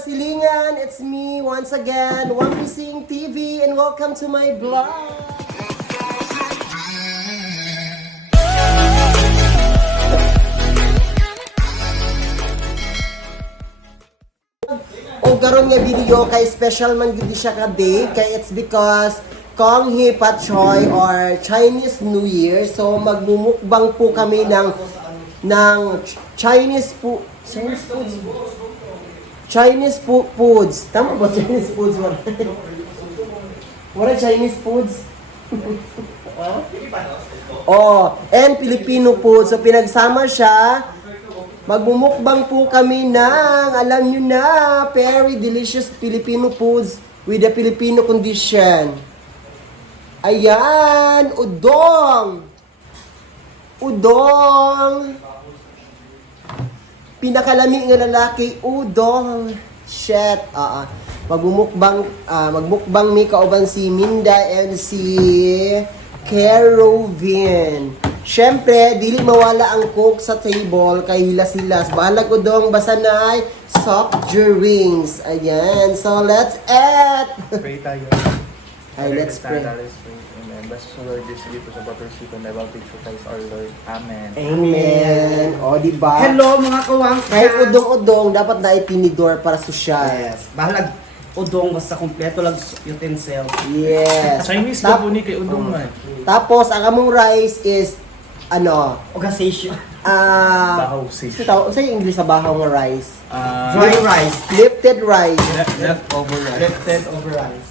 Silingan, it's me once again, One Missing TV, and welcome to my vlog. O karon nga video kay special man gud siya ka day, kay it's because Kong Hee Patchoy or Chinese New Year. So magmumukbang po kami ng Chinese foods. Tama ba Chinese foods? Wala Chinese foods? Oh, and Filipino food. So pinagsama siya. Magmumukbang po kami ng, alam nyo na, very delicious Filipino foods with a Filipino condition. Ayan, udong. Udong. Pinakalami nga lalaki, udong. Shit. Magmukbang mi kauban si Minda and si Kerovin. Siyempre, dili mawala ang coke sa table kay hilas-hilas. Balag udong, basta na ay soft drinks. Ayan. So, let's eat! Pray tayo. Ay, let's pray. Bless us, Lord, this gift sa Batersito, and I will teach you Christ our Lord. Amen. Amen. O, diba? Hello mga kawang. Kahit udong-udong, dapat na itinidor para sosyal. Yes. Bahalag udong basta kompleto lang utensils. Yes. Chinese na po ni kay Udong man. Tapos, ang among rice is, Organisation. Bahaw si. sa English sa bahaw nga rice. Dry rice. Lifted rice. Leftover rice. Lifted over rice.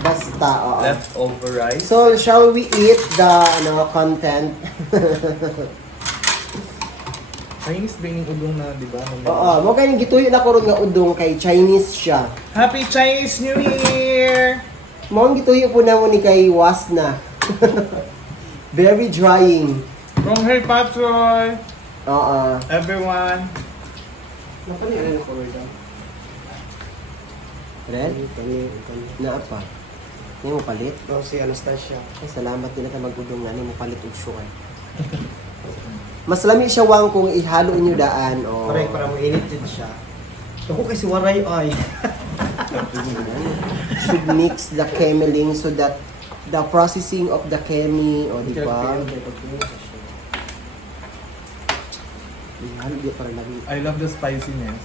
Basta, oo. Leftover rice. So, shall we eat the content? Chinese ba yung Udong na, di ba? Oo, mo kayong gituyo na ko ron nga udong kay Chinese siya. Happy Chinese New Year! Mo ang gituyo po na mo ni kay Wasna. Very drying. From Hey Patroy! Oo. Everyone! Napani ano ko rin. Red? Na apa? Yung mo palit? Oh, si Anastasia. Ay, salamat din na mag-udong nga mo palit og sukan. Mas lami siya wang kung ihalo inyo daan o. Correct, para mo init din siya. Ako kasi waray ay. Should mix the kemeling so that the processing of the kemi o di ba? Ihalo di para lagi. I love the spiciness.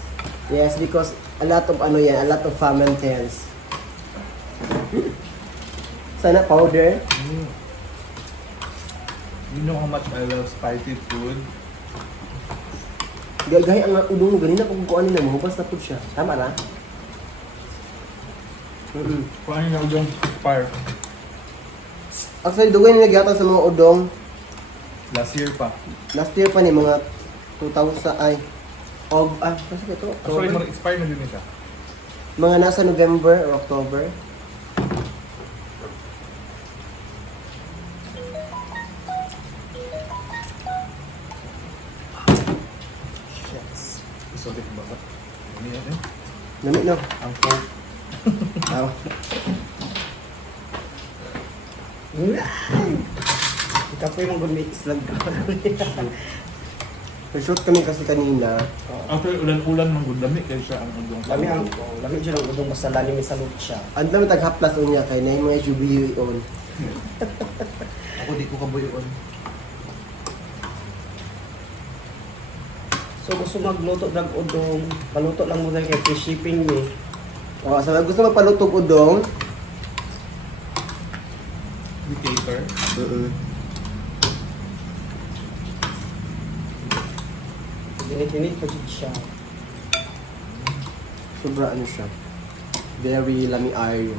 Yes, because a lot of a lot of fermentants. Sana powder. You know how much I love spicy food? Gagay ang udong mo ganina kung kuanin na mo, hupas na po siya. Tama na? Kung ano yung Udong par. Actually, dugay nila gyatan sa mga udong. Last year pa. Last year pa ni mga 2000 ay kasi ito. Actually, mag-expire na din siya. Mga nasa November or October. Shits. Isolit ba? Ano yan eh? Lamig no? Ang coke. Ah. Ikaw po yung mag-mix lang. Shoot kami kasi kanina. Actually, ulan-ulan mang gudami kaysa ang Udong. Lami dyan ang udong basta lani may salud siya. Ang dami taghaplas unya kay na yung mga jubilee on. Ako di ko kabuyon. So gusto magluto ng udong, paluto lang muna kay free shipping ni. O, sa gusto magpalutog udong. We cater. Init-init pa dyan siya. Sobra ano siya. Very lami iron.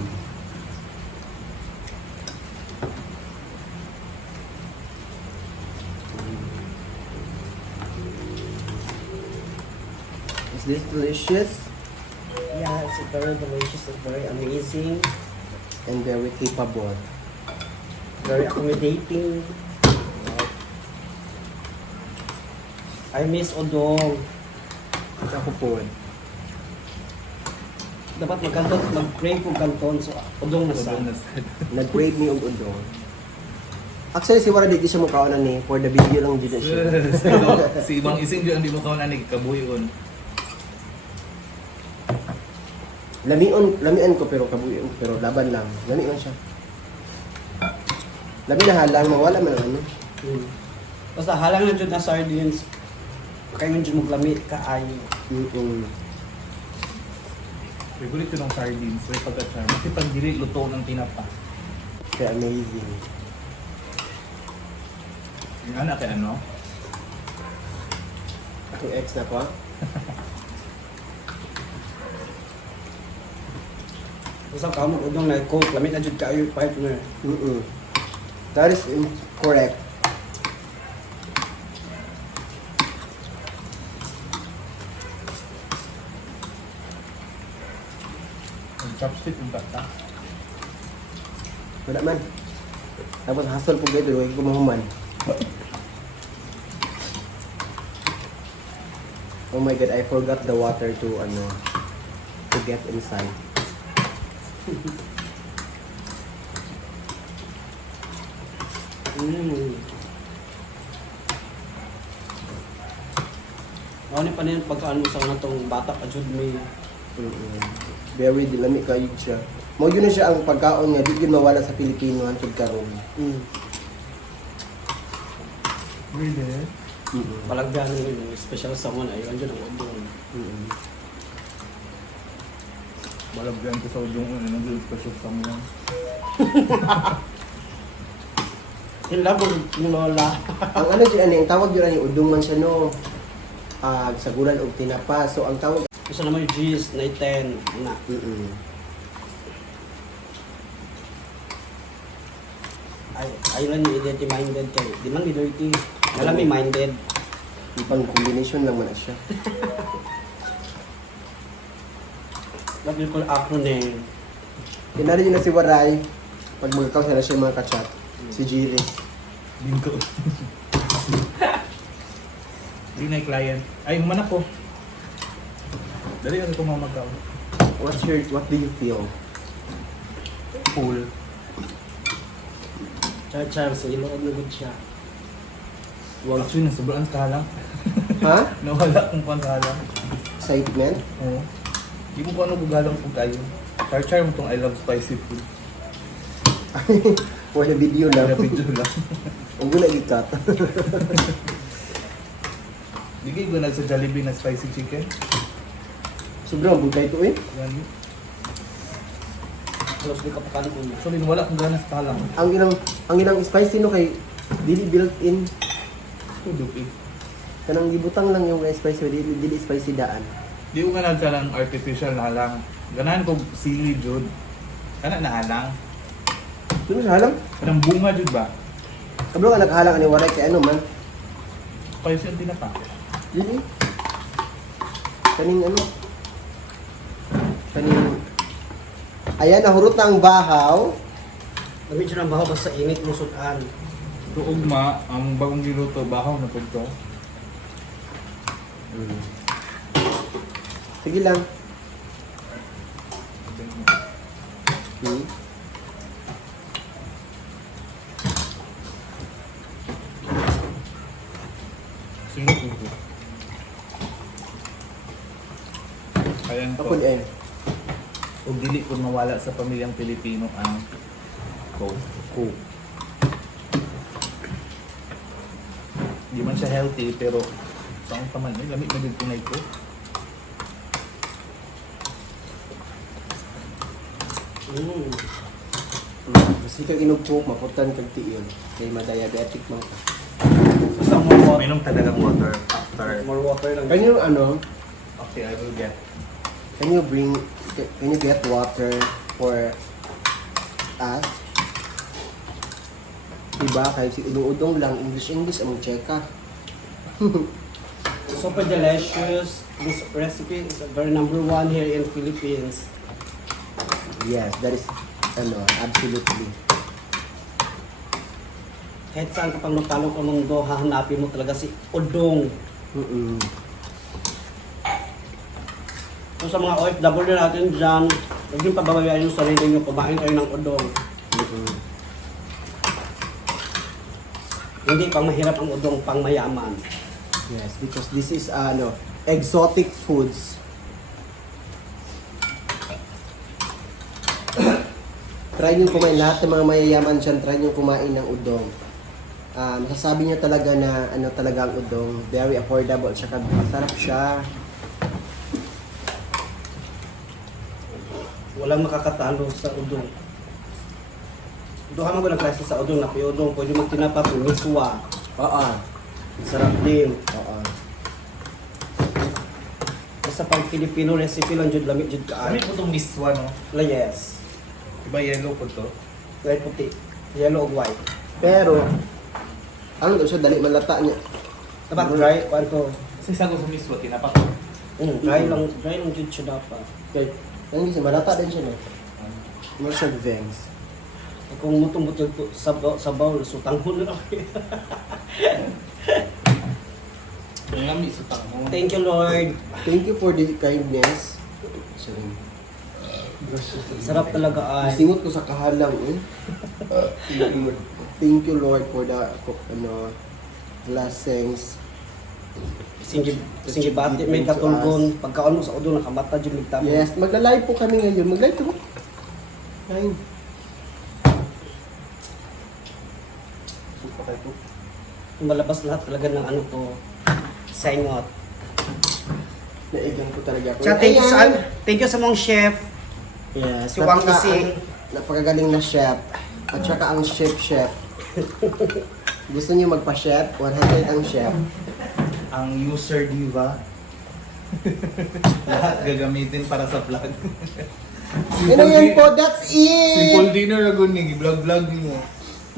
Is this delicious Yeah, it's very delicious and very amazing. and very capable? Very accommodating. I miss udong. Ako po. Dapat mag-crave kong kanton so udong na sa. Udong na sad. Nag-grade me og udong. Actually, si Wara di siya mukha ni for the video lang dito siya. Si ibang ising di ang di mo kaon ani kabuyon. Lamian ko pero kabuyon, pero laban lang. Lamian siya. Lami na halang, mawala man ang ano. Basta halang na dyan na sardines. Kaya man dyan mo lamit kaayo. Mm-mm. Favorite ko ng sardines, may pagka-charm. Kasi pag dili, luto ng tinapa. Kaya amazing. Yung anak kay ano? Yung ex na ko, ah. Basta ka mo udong na coke, lamit na dyan kaayo partner. Mm-mm. That is correct. Yung chopstick, yung bata. Wala man. Tapos hasol po kayo, huwag ko mahuman. Oh my god, I forgot the water to get inside. Ano pa niyan pagkaan mo sa natong bata pa jud may Mm-mm. Very dinamik kayo siya. Mo yun na siya ang pagkaon nga, di yun mawala sa Pilipino hantod karon. Really? palagyan ng special someone ay andyan ang udong. Malabgan ko sa udyong ano, nandun special someone. Ilabog ni Lola. Ang ano dyan, ang tawag yun, ang udong man siya no. Sagulan o tinapa. So ang tawag... Gusto naman yung G's, na 10, na. Ay lang yung identity-minded kayo. Di man dirty. Alam may minded. Ibang combination lang man na siya. Love ko acronym. Tinari yun na si Waray. Pag magkakaw siya na siya mga kachat. Si Jilis. Bingo. Hindi na yung client. Ay, human ako. Dali kasi kung mamagaw. What do you feel? Pool. Char-char, sa iloob na good siya. Well, actually, nasobrang kahalang. Ha? Nawala kong pangkahalang. Excitement? Oo. Hindi mo kung ano gugalang po kayo. Char-char mo tong I love spicy food. Wala video lang. Kaya video lang. Huwag mo na ikat. Bigay ko na sa Jollibee na spicy chicken. Sobrang bugay ito eh. Yan. Halos di ka pa mo. Actually, wala akong gana sa kahalang. Ang ilang spicy no kay dili built in. Tudok eh. Kanang gibutang lang yung spicy, dili spicy daan. Di ko ganag ka ng artificial na halang. Ganahan ko sili, Jud. Kana na halang. Sino sa halang? Kanang bunga, Jud ba? Kablo nga naghahalang ani Waray kay ano man. Kaya siya tinapa. Dili. Kaning ano? Kaning... Ayan, nahurot na ang bahaw. Lamig siya ng baho basta init mo sudan. Ito ugma, ang bagong giluto, bahaw na po ito. Sige lang. Sino po? Ayan po. Ako eh. Kung dili ko mawala sa pamilyang Pilipino ang Coke. Coke. Hindi man siya healthy, pero saan pa man, lamig na din tunay ko. Kasi kag inog Coke, maputan kag tiil. Kay ma-diabetic man ka. Basta more water. Minom talagang water after. More water lang. Can you ano? Okay, I will get. Can you get water for us? Diba? Kahit si udong-udong lang, English ang cheka. Super delicious. This recipe is very #1 here in Philippines. Yes, that is, absolutely. Kahit saan ka pang magtalong sa mundo, hahanapin mo talaga si udong. So sa mga OFW natin dyan, huwag yung pababayaan yung sarili nyo, kumain kayo ng udong. Hindi pang mahirap ang udong, pang mayaman. Yes, because this is exotic foods. Try nyo kumain. Lahat ng mga mayayaman dyan, try nyo kumain ng udong. Masasabi nyo talaga na ano talaga ang udong. Very affordable. Tsaka masarap siya. Walang makakatalo sa udong. Duha man ko nag-klase sa udong na udong, pwede magtinapa kung miswa. Oo. Sarap din. Oo. Basta pag Filipino recipe lang jud lamit jud Kami kaan. po itong miswa, no? Yes. Diba yellow po to? Red puti. Yellow or white. Pero, ano daw siya, dali malata niya. Dapat dry, kuan ko. Kasi sa ko sa miswa, tinapak ko. Dry lang jud siya dapat. Okay. Ano kasi, malata din siya, no? More siya veins. Kung mutong-mutong sa bowl, so tanghon na ako. Ang lami sa tango. Thank you, Lord. Thank you for the kindness. Sorry. Sarap talaga ay. Singot ko sa kahalang, eh. Thank you, Lord, for the, blessings. Singi bati, may katulgon. Pagkaon mo sa udong, nakamata dyan nagtapon. Yes, magla-live po kami ngayon. Mag-live ko. Ayun. Malabas lahat talaga ng ano ko. Saingot. Naigang po talaga ako. Tsaka thank you sa mong chef. Yes, Si Wang Ising. Napakagaling na chef. At saka ang chef. Gusto niyo magpa-chef? 100 ang chef. Ang user diva. Lahat gagamitin para sa vlog. Ano yan po? That's it! Simple dinner agun ni vlog mo.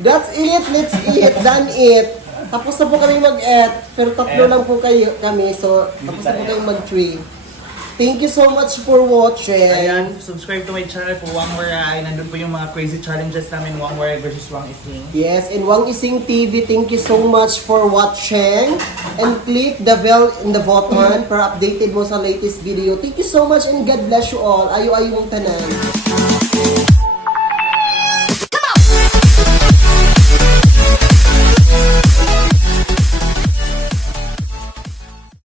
That's it! Let's eat! Done it! Tapos na po kami mag-eat. Pero tatlo lang po kami. So, tapos na po kami mag-3. Thank you so much for watching. Ayan, subscribe to my channel po, Wang Waray. Nandun po yung mga crazy challenges namin, Wang Waray versus Wang Ising. Yes, and Wang Ising TV, thank you so much for watching. And click the bell in the button para updated mo sa latest video. Thank you so much and God bless you all. Ayo-ayo mong tanan.